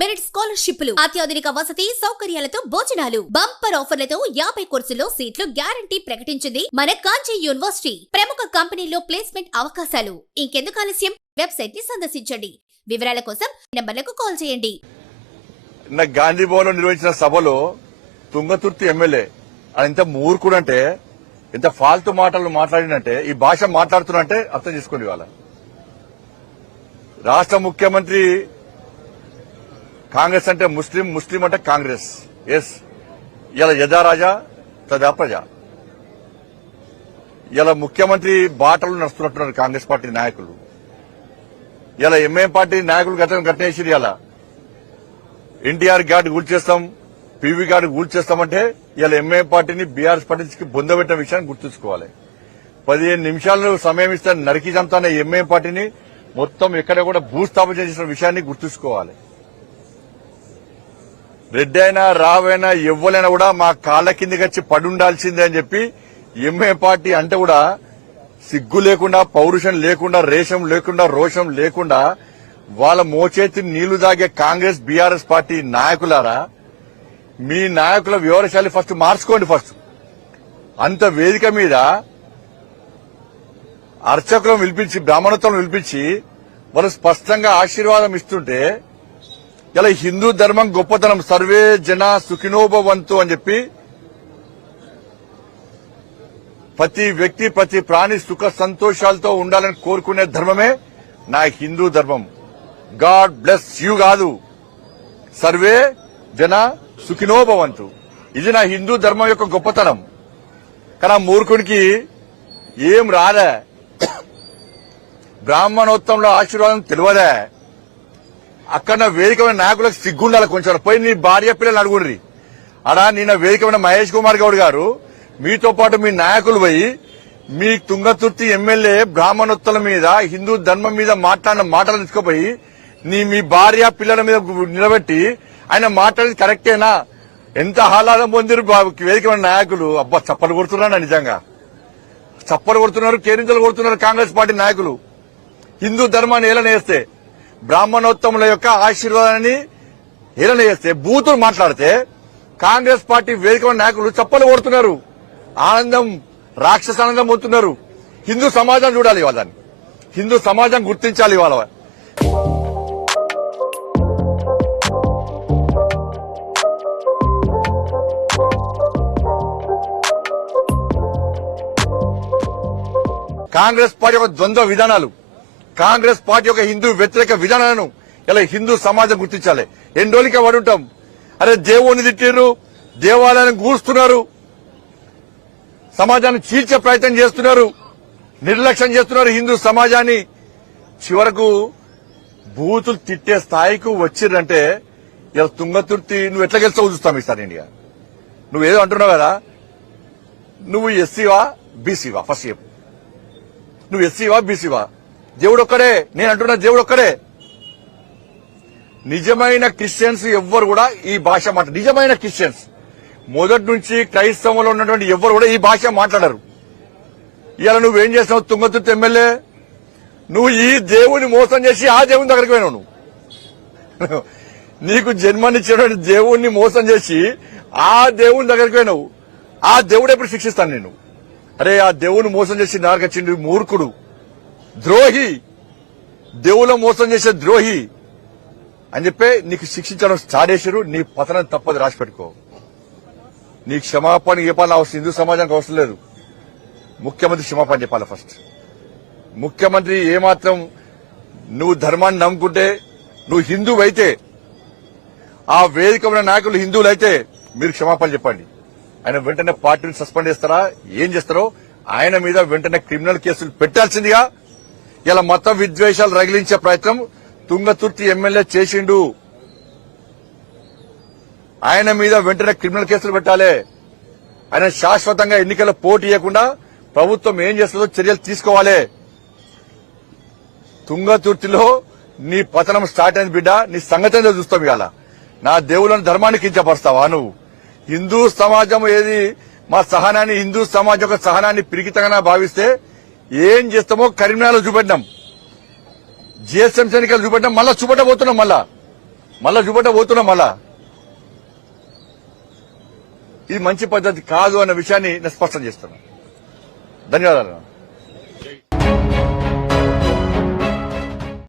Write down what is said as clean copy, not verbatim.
Merit స్కాలర్షిప్లు, అత్యాధునిక వసతి సౌకర్యాలతో భోజనాలు, బంపర్ ఆఫర్లతో 50 కోర్సుల్లో సీట్లు గ్యారంటీ ప్రకటించింది మన కాంచీ యూనివర్సిటీ. ప్రముఖ కంపెనీల్లో ప్లేస్మెంట్ అవకాశాలు. ఇంకెందుకు ఆలస్యం? వెబ్సైట్ ని సందర్శించండి. వివరాల కోసం నంబర్లకు కాల్ చేయండి. గాంధీ భవన్ లో నిర్వహించిన సభలో తుంగతుర్తి ఎమ్మెల్యే ఎంత మూర్ఖుడంటే, ఎంత ఫాల్తు మాటలు మాట్లాడినంటే, ఈ భాష మాట్లాడుతున్నంటే అర్థం చేసుకోండి. వాళ్ళ రాష్ట్ర ముఖ్యమంత్రి కాంగ్రెస్ అంటే ముస్లిం, ముస్లిం అంటే కాంగ్రెస్. ఎస్, ఇలా యథా రాజా తదా ప్రజా. ఇలా ముఖ్యమంత్రి బాటలు నడుస్తున్నట్టున్నారు కాంగ్రెస్ పార్టీ నాయకులు. ఇలా ఎంఐఎం పార్టీ నాయకులు గట్టేసిరు. ఇలా ఎన్టీఆర్ గార్డు కూల్చేస్తాం, పీవీ గార్డు కూల్చేస్తామంటే ఇలా ఎంఐఎం పార్టీని బీఆర్ఎస్ పార్టీకి బొందబెట్టిన విషయాన్ని గుర్తుంచుకోవాలి. 15 నిమిషాలు సమయం ఇస్తే నరికి చంపుతానే ఎంఐఎం పార్టీని మొత్తం ఎక్కడ కూడా భూస్థాపన చేసిన విషయాన్ని గుర్తుంచుకోవాలి. రెడ్డి అయినా రావైనా ఎవ్వలైనా కూడా మా కాళ్ల కిందకి వచ్చి పడుండాల్సిందే అని చెప్పి ఎంఏ పార్టీ అంటే కూడా సిగ్గు లేకుండా, పౌరుషం లేకుండా, రేషం లేకుండా, రోషం లేకుండా వాళ్ళ మోచేతి నీళ్లు దాగే కాంగ్రెస్ బీఆర్ఎస్ పార్టీ నాయకులారా, మీ నాయకుల వివరశాలి ఫస్ట్ మార్చుకోండి. ఫస్ట్ అంత వేదిక మీద అర్చకులను పిలిపించి, బ్రాహ్మణత్వం పిలిపించి వాళ్ళు స్పష్టంగా ఆశీర్వాదం ఇస్తుంటే, ఇలా హిందూ ధర్మం గొప్పతనం, సర్వే జన సుఖినోభవంతు అని చెప్పి ప్రతి వ్యక్తి, ప్రతి ప్రాణి సుఖ సంతోషాలతో ఉండాలని కోరుకునే ధర్మమే నా హిందూ ధర్మం. గాడ్ బ్లెస్ యూ కాదు, సర్వే జన సుఖినోభవంతు. ఇది నా హిందూ ధర్మం యొక్క గొప్పతనం. కానీ మూర్ఖుడికి ఏం రాలే, బ్రాహ్మణోత్సవంలో ఆశీర్వాదం తెలియదే. అక్కడ వేదికమైన నాయకులకు సిగ్గుండాలి కొంచెం. పోయి నీ భార్య పిల్లలు అడుగుండ్రి. అడా నిన్న వేదికమైన మహేష్ కుమార్ గౌడ్ గారు మీతో పాటు మీ నాయకులు పోయి మీ తుంగతుర్తి ఎమ్మెల్యే బ్రాహ్మణోత్సవం మీద, హిందూ ధర్మం మీద మాట్లాడిన మాటలు తీసుకుపోయి మీ భార్య పిల్లల మీద నిలబెట్టి ఆయన మాట్లాడేది కరెక్టేనా? ఎంత ఆహ్లాదం పొందిరు వేదికమైన నాయకులు. అబ్బా, చప్పలు కొడుతున్నారా? నిజంగా చప్పలు కొడుతున్నారు, కేరింతలు కొడుతున్నారు కాంగ్రెస్ పార్టీ నాయకులు. హిందూ ధర్మాన్ని ఏలన చేస్తే, బ్రాహ్మణోత్తముల యొక్క ఆశీర్వాదాన్ని ఏలన చేస్తే, బూతులు మాట్లాడితే కాంగ్రెస్ పార్టీ వేదికమైన నాయకులు చప్పలు కొడుతున్నారు. ఆనందం, రాక్షస ఆనందం పొందుతున్నారు. హిందూ సమాజం చూడాలి, వాళ్ళని హిందూ సమాజం గుర్తించాలి. వాళ్ళ కాంగ్రెస్ పార్టీ యొక్క ద్వంద్వ విధానాలు, కాంగ్రెస్ పార్టీ యొక్క హిందూ వ్యతిరేక విధానాలను ఇలా హిందూ సమాజం గుర్తించాలి. ఎన్ని రోజులకే పడుంటాం? అరే, దేవుణ్ణి తిట్టిర్రు, దేవాలయాన్ని కూస్తున్నారు, సమాజాన్ని చీల్చే ప్రయత్నం చేస్తున్నారు, నిర్లక్ష్యం చేస్తున్నారు హిందూ సమాజాన్ని. చివరకు బూతులు తిట్టే స్థాయికి వచ్చిర్రంటే ఇలా తుంగతుర్తి నువ్వు ఎట్లా గెలుస్తావు చూస్తాం ఈసారి ఇండియా. నువ్వేదో అంటున్నావు కదా, నువ్వు ఎస్సీవా బీసీవా? ఫస్ట్ చెప్పు, నువ్వు ఎస్సీవా బీసీవా? దేవుడు ఒక్కడే. నేను అంటున్నా, దేవుడు ఒక్కడే. నిజమైన క్రిస్టియన్స్ ఎవ్వరు కూడా ఈ భాష మాట్లాడరు. నిజమైన క్రిస్టియన్స్ మొదటి నుంచి క్రైస్తవంలో ఉన్నటువంటి ఎవ్వరు కూడా ఈ భాష మాట్లాడరు. ఇవాళ నువ్వేం చేస్తావు? తుంగతుర్తి ఎమ్మెల్యే, నువ్వు ఈ దేవుని మోసం చేసి ఆ దేవుని దగ్గరికి పోయినావు. నువ్వు నీకు జన్మనిచ్చినటువంటి దేవుణ్ణి మోసం చేసి ఆ దేవుని దగ్గరికి పోయినావు. ఆ దేవుడు ఎప్పుడు శిక్షిస్తాను నేను? అరే, ఆ దేవుని మోసం చేసి నారకొచ్చిండు మూర్ఖుడు, ద్రోహి, దేవుల మోసం చేసే ద్రోహి అని చెప్పి నీకు శిక్షించడం స్టార్ట్ చేశారు. నీ పతనం తప్పదు, రాసి పెట్టుకో. నీ క్షమాపణ చెప్పాలని అవసరం హిందూ సమాజానికి అవసరం లేదు. ముఖ్యమంత్రి క్షమాపణ చెప్పాలి ఫస్ట్. ముఖ్యమంత్రి ఏమాత్రం నువ్వు ధర్మాన్ని నమ్ముకుంటే, నువ్వు హిందువు అయితే, ఆ వేదికమైన నాయకులు హిందువులు అయితే మీరు క్షమాపణ చెప్పండి. ఆయన వెంటనే పార్టీని సస్పెండ్ చేస్తారా, ఏం చేస్తారో ఆయన మీద వెంటనే క్రిమినల్ కేసులు పెట్టాల్సిందిగా ఇలా మత విద్వేషాలు రగిలించే ప్రయత్నం తుంగతుర్తి ఎమ్మెల్యే చేసిండు. ఆయన మీద వెంటనే క్రిమినల్ కేసులు పెట్టాలి. ఆయన శాశ్వతంగా ఎన్నికల పోటీ ఇవ్వకుండా ప్రభుత్వం ఏం చేస్తుందో చర్యలు తీసుకోవాలి. తుంగతుర్తిలో నీ పతనం స్టార్ట్ అయింది బిడ్డ. నీ సంగతి ఏదో చూస్తాం. ఇవాళ నా దేవులను ధర్మాన్ని కించపరుస్తావా నువ్వు? హిందూ సమాజం ఏది మా సహనాన్ని, హిందూ సమాజం యొక్క సహనాన్ని పిరికితంగా భావిస్తే ఏం చేస్తామో కరీంనగర్లో చూపెట్టినాం, జిహెచ్ఎంసీ ఎన్నికలు చూపెట్టినాం, మళ్ళా చూపెట్టబోతున్నాం. మళ్ళా మళ్ళా చూపట పోతున్నా మళ్ళా ఇది మంచి పద్ధతి కాదు అన్న విషయాన్ని నేను స్పష్టం చేస్తున్నాను. ధన్యవాదాలు.